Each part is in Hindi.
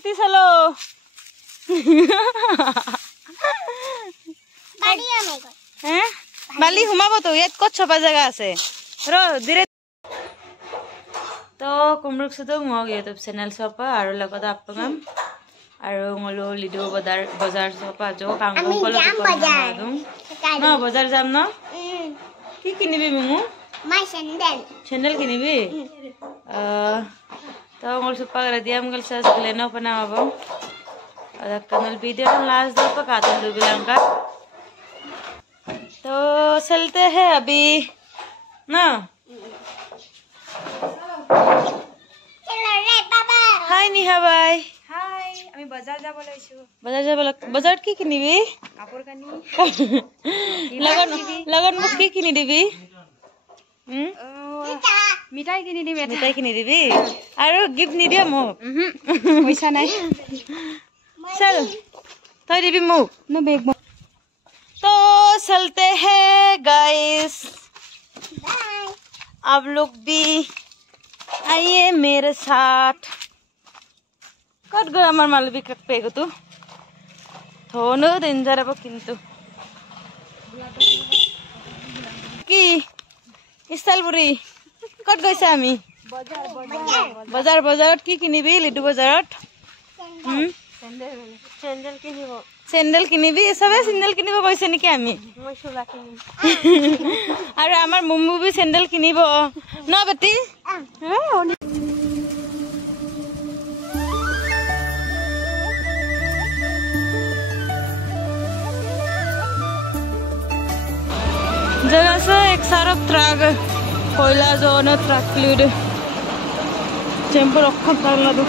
करती चलो हैं बाली हुमाबो तो यात कत छपा जगह আছে र धीरे तो कुमरुक से तो मग यूट्यूब चैनल छपा आरो लगत आपगाम आरो ngolo लिडो बाजार छपा जो कांगम कल ना बाजार जाम ना की किनिबि मुमु माय सैंडल किनिबि तो ngol छपा कर दिया ngol सस लेनो बनावो अदकनल वीडियो लास्ट दे पर काटल दुबिलंका तो चलते हैं अभी ना हाय निहा बाय हाय আমি বাজার যাব লাইছো বাজার কি কিনিবি কাপড় কানি লগন মোক কি কিনি দিবি মিঠাই কিনি দিবি আৰু গিফট নিদিয়া মোক পইচা নাই चल तय दिबी मुक न बेग तो चलते हैं गाइस आप लोग भी आइए मेरे साथ कट गए हमार मालवी कट पे तू थोनो डेंजर अब किंतु की स्टाइल बुरी कट गइसे आमी बाजार की किनिबि लिडु बाजारत सैंडल किनिबि सबे सैंडल किनिब पैसे निके आमी মই চুলা কিনি आरो आमार मुम्मु भी सैंडल किनिब न बेटी जगह से एक सारा ट्रक कोयला जो न ट्रक लीड चेंपर रखम तारला दो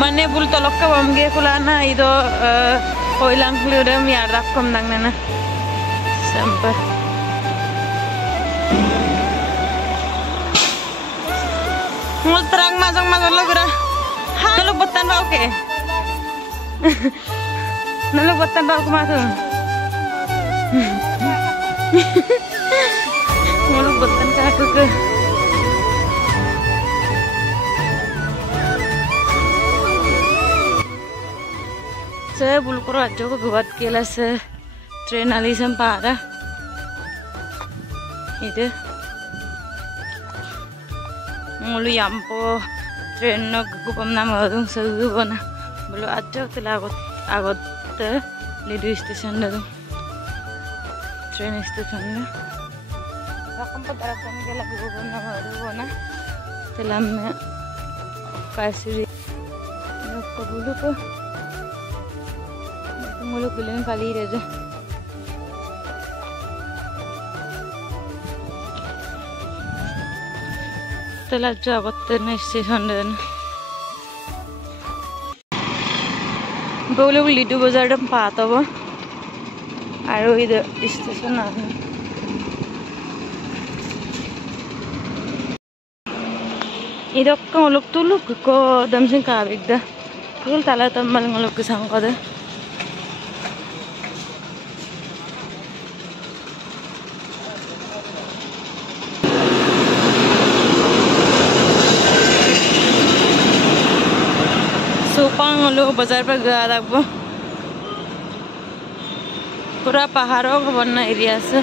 मने बुल तलक के बमगे कुलाना इदो कोयलांग लीड मी रखम नंगना ना चेंपर मुल ट्रक माजंग लगरा हां लोग बत्तन बाव के न लोग बत्तन बाव के माथु मुल बत्तन का के से बुलपुर राज्य को गुवात केला से ट्रेन आली सम पारा इदे मुलु याम्पो ट्रेन न गुपम नाम अदुं सगु बना बोलो आजो तला आगत लिडु स्टेशन दो ट्रेन स्टेशन ने रकम पता रकम के लग बना बना तला में कासिरी कबुलु को मुलु बिलन काली रे जो तला जागत ने स्टेशन देन बोलो लिडु बाजार दम पातब आरो इदो स्टेशन आ इदक्क लोग तुलु को दमसिं का बिगदा तुल ताला तमल लोग संग कद लोग बाजार पर गया रखबो पूरा पहाड़ों का बनना एरिया से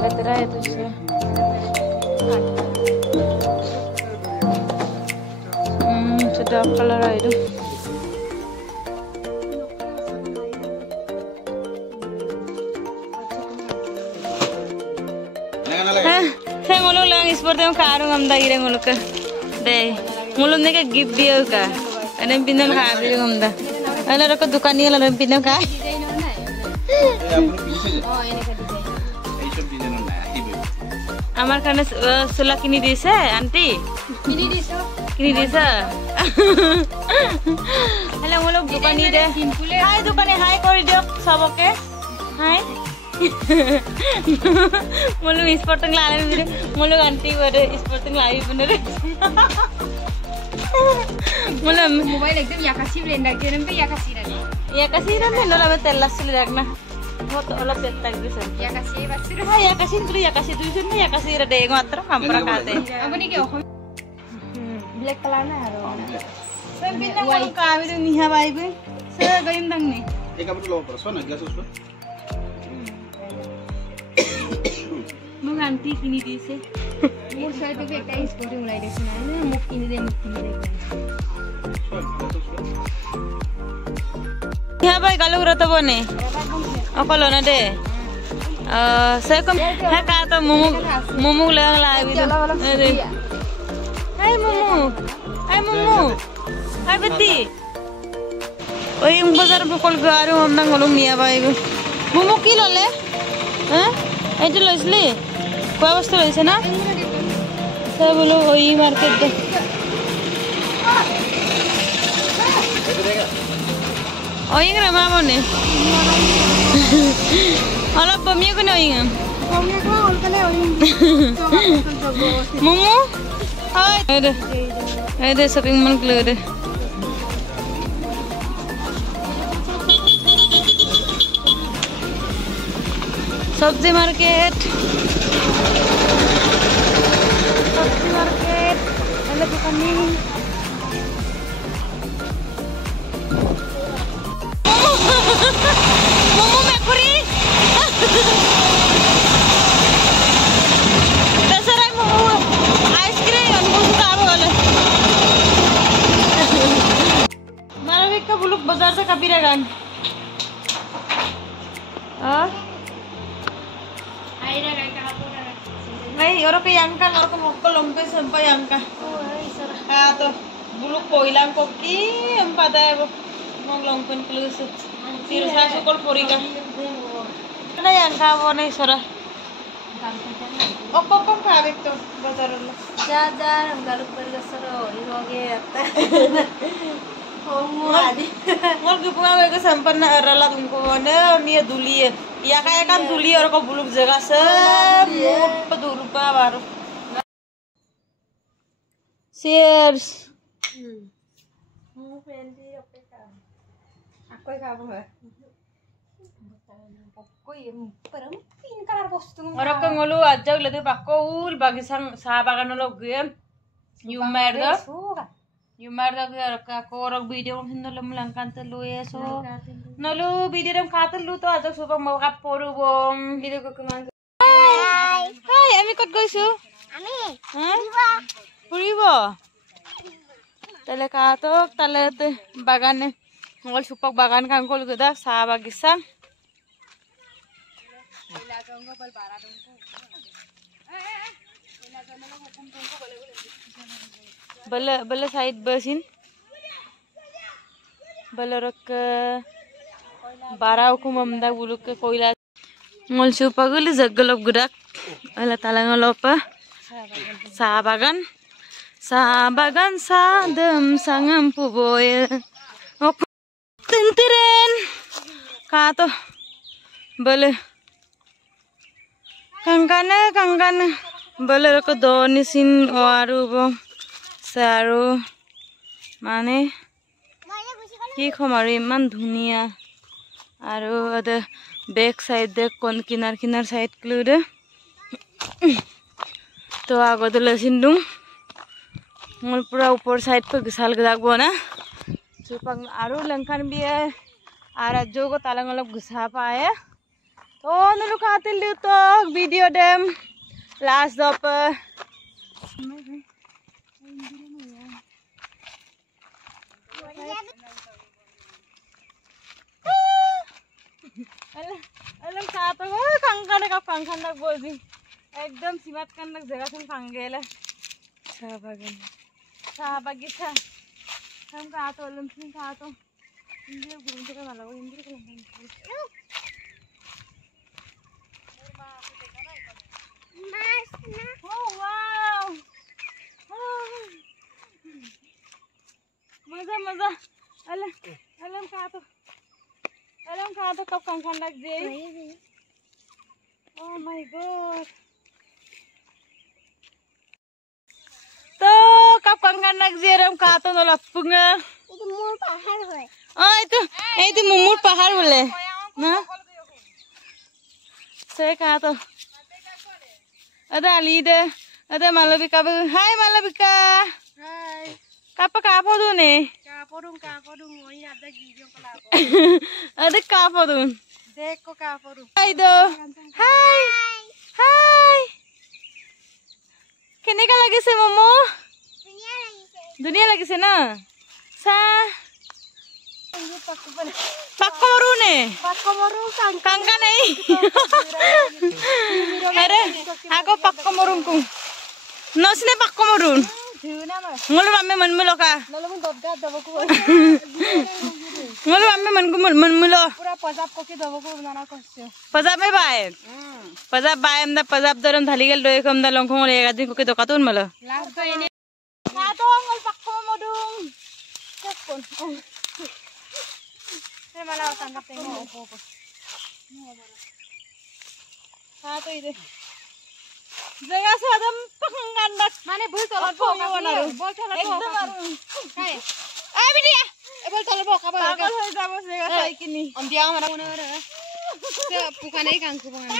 लतरा है तो dark color itu. Saya ngulung lang seperti yang karung am dah ireng ngulung ke, deh ngulung ni ke gift dia ke, ada pinjam kah dia ngulung dah, ada orang dukaan ni ada pinjam kah? Amar karena sulak ini desa, auntie. Ini desa. Hello, ngulung dukaan ni deh. Hai dukaan ni, hai kori dia, saboke. Hai. Mulu sporting lain bener. Mulu ganti pada sporting lain bener. Mulu mobile एकदम या kasih blender kirim pe ya kasih ran. ya kasih ran lah betul lah sulit nak. Mau tu olah betul gitu. Ya kasih basi. Ya kasih dulu ya kasih tuh sini ya kasih ada yang ngotor kampar kate. Apa nih kau? Black color na haro. Sampai nak kalau kami tu ni habai be. Saya gaim dang ni. एक आप लोग परसों ना गैस उसको Mau ganti kini di sini. Mur saya tu kayak tais boring mulai dari sana. Ini mungkin deh. Ya baik kalau urut apa nih? Apa lo nade? Saya kom, ya kata mumu lang lagi tu. Hai mumu, hai beti. Oh yang bazar berkol garu hamdan ngolong niya baik. Mumu kilo le? Hah? Itu lo isli? Kau apa tu isna? Saya belum oh ini market deh. Oh ini ramai apa nih? Alah pemilik kau ni yang? Pemilik kau orang kene orang. Mumu? Hai. Ada shopping mall keluar deh. Sabzi market. Ada bukan ni. Mumu mekuri. Dasar mumu. Ice cream aku suka apa boleh. Malah mereka buluk bazar se kabira kan. Ah? Ay, orang ke yang kan, orang ke mukul lompe sampai yang kan. Atau buluk poilang koki, empat ada mau lompen kelus. Tirsa sukol poriga. Mana yang kau nih sora? Apa kabik tu bazar lo? Jajar, galuk bergesero, iroge apa? Mau gimana mereka sampai na ralat unko mana ni duli ya kayak kan duli orang kau buluk jaga semua peduli baru. Cheers. Mau pendi apa kan? Aku yang apa nggak? Pokoknya perempuan kalar bos tu. Orang kau ngelu aja lagi pakul bagi sang sahabat lo gue, yumerda. Yumarda ka korok video hindo lam langkan telu eso. Nalu video ram katel lu to aja suka mau kap poru bong video ko kemang. Hai. Hai, ami kot goisu? Ami. Hah? Puribo. Tale katok tale te bagan ngol supak bagan kan kol geda sahaba gisang. Bala side basin bala rak bara aku mamda buluk ke koila ngol supagul jagalop gudak ala talangalopa sabagan sadem sangam puboy ok tintiren kato bala kangkana bala rak donisin waru bo Saru, mana? Ki khamari man dunia. Aru ada back side dek kon kinar side keluar. To ago tu lesin dung. Mul pura upor side per gisal gedak bona. Supang aru langkan biya. Ara jogo talang alap gisa pa ya. To nulu katil lu to video dem. Last dop. Alam kata ko kangkan nak bozi ekdam simat kan nak jaga sun panggela sahabat हम kato alam sin kato hindi gurun ka malaw hindi ka lang oh wow मजा alam kato kap kangkan nak jay Oh my god. To kapang kanak jeram kato nolap punga. Itu mur pahar hoy. Oh itu mumur pahar boleh. Nah. Saya kato. Ada Alida, ada Malavika. Hai Malavika. Hai. Kapa kapo tu ne? Kapodung oi ada video kelapo. Ada kapo tu. Deko kapodung. Hai do. Hai. Hai. Kene ka lagi se momo? Dunia lagi se na. Sa. Pakkoru ne. Pakkomoru Kangka nei. Are, aku pakkomorun ku. Nosne pakkomorun. Dhuna ma. Ngolu amme manmulo ka. Lalu mun dobga dabaku. Ngolu amme manmulo. Pura pajab ko ki dabaku nana kosyo. Pajab me bae. Pajab bae amda pajab doram dhali gel doy kam da longkhong le ga din ko ke dokatun malo. Last to ini. Ka to ngol pakkomodung. Kokon. Saya malah tangkap tengok opo. Ka to ide. Jaga sadam pangandak. Mane bul tolak Opo ngonaru. bol tolak Ekdom aru. Kai. Ay bidia. Bol tolak bo kabar. Pagal hoy jabo jaga sai kini. Om dia mana mana. Bukan ai kangku bukan.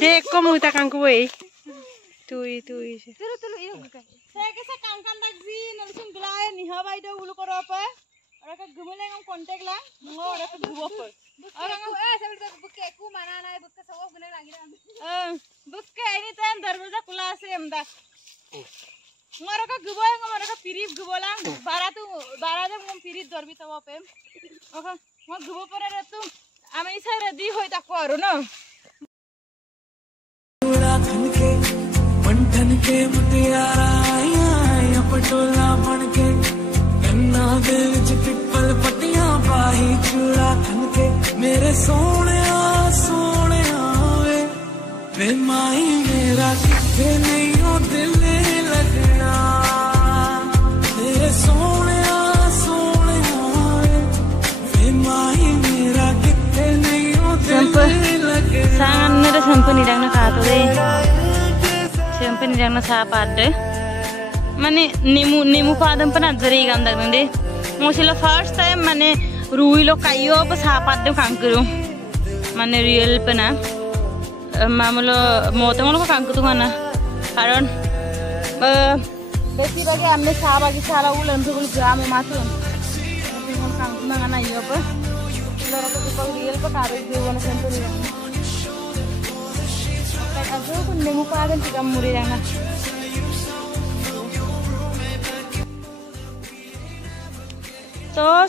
Dekko muta kangku we. Tui. Tulu iyo bukan. Saya kesa kangkan dagzi nalsung gelae ni habai do ulu koro apa? Ora ka gumule ngom kontak la. Ngo ora ka gubo ko. Orang sambil buke ku mana nai buke sawah gune lagi na. Bukke anytime darwaza kula ase amda. Ngora ka gubo ngom ora ka pirip gubo lang. Baratu ngom pirip dorbi tawo pem. Oka ngo gubo pore ratu amai sa ready hoy takko aru no. मंथन के मुटियारा आया पटोला बनके गन्ना दे विच पिपल पट्टियां पाही चूड़ा खन के मेरे सोने वे माही मेरा किथे नहीं हो दिल लगना मेरे सोने वे माही मेरा किथे नहीं हो दिल लगना Sangan nere sampai nidang na kato deh. Sampai nidang na sapade. Mane nemu padam pernah jari gam dak nande. Mosila first time mane ruilo kayo pas sapade kangkuru. Mane real pernah. Mamulo motong lo kangkuru mana. Karon besi bagi amne sabagi sala ulan sebul gram matun. Mungkin kangkuru mana iyo pa. Lora ko pang real pa kabe diwan senturi. Aku pun nemu padan tiga murid yang nak.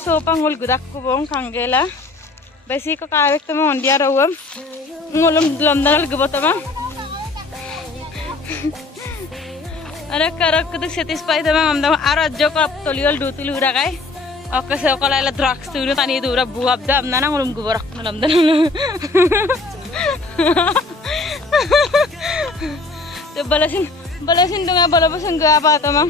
So pangul gudak kubong kanggela. Besi ko kawek tama ondia rawam. Ngulum lamdal gubot tama. Ada karak kutuk satisfy tama amda arad joko toliol dutul urakai. Oke sekolah ela drugs tu tani itu ura buab dam nana ngulum guborak lamdal. तो balasin dunga balabasan ga apa tamam.